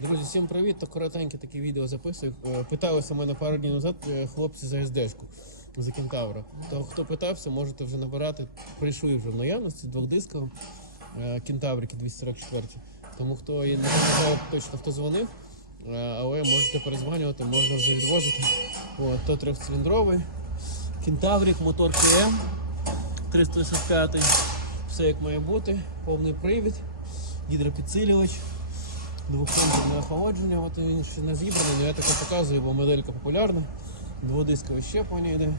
Друзі, всім привіт! То коротеньке таке відео записую. Е, Питалися мене пару днів назад е, хлопці за СДшку за Кентавра. То хто питався, можете вже набирати. Прийшли вже в наявності двохдисковим е, Кентаврики 244. Тому хто і не пам'ятає точно хто дзвонив, але можете перезванювати, можна вже відвозити. От, то трьохциліндровий. Кентаврик, мотор КМ 365. Все як має бути, повний привід, гідропідсилювач. Двохконтурне охолодження, от він ще не зібраний, але я таке показую, бо моделька популярна. Дводискове щеплення йде.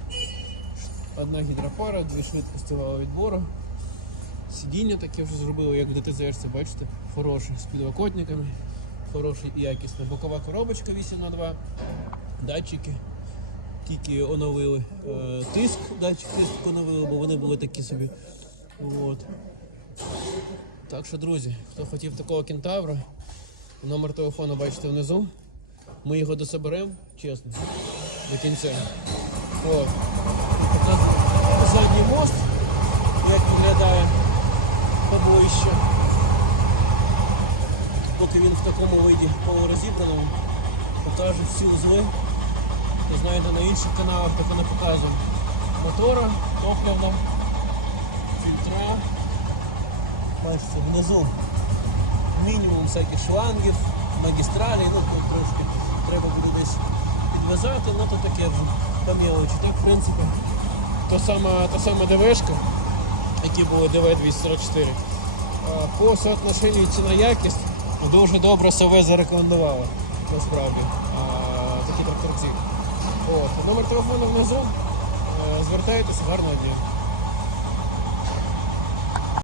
Одна гідропара, дві швидкості відбору. Сидіння таке вже зробили, як в ДТЗ, бачите, хороше, з підлокотниками, хороше і якісне. Бокова коробочка 8 на 2 датчики. Тільки оновили е, тиск, датчик тиску оновили, бо вони були такі собі. От. Так що, друзі, хто хотів такого кентавра, номер телефону бачите внизу. Ми його дособеремо, чесно, до кінця. От. Задній мост, як виглядає поближче. Поки він в такому виді полурозібраному, покажу всі узли. Знаєте, на інших каналах так не показуємо. Мотора, топливна, фільтра. Бачите, внизу мінімум всяких шлангів, магістралі, ну тут трошки треба буде десь підв'язати, ну то таке вже по мелочі. Так, в принципі, то сама, та сама ДВшка, які були ДВ-244. По соотношенню ціна-якість дуже добре себе зарекомендувала, насправді, такі тракторці. От, номер телефону внизу. Е, Звертайтеся, гарного дня.